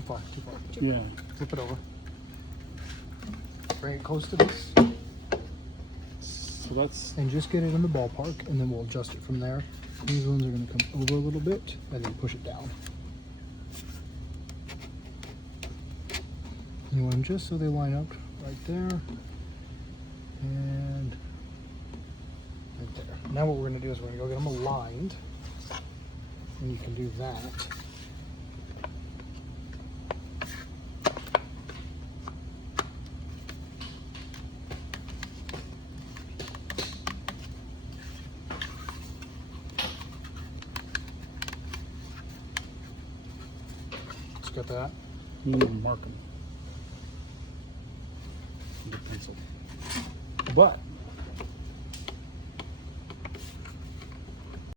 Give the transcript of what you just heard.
too far, too far. Yeah. Flip it over. Bring it close to this. So that's And just get it in the ballpark, and then we'll adjust it from there. These ones are going to come over a little bit, and then push it down. You want them just so they line up right there, and right there. Now what we're going to do is we're going to go get them aligned, and you can do that. Just got that. you need to mark them with a pencil. But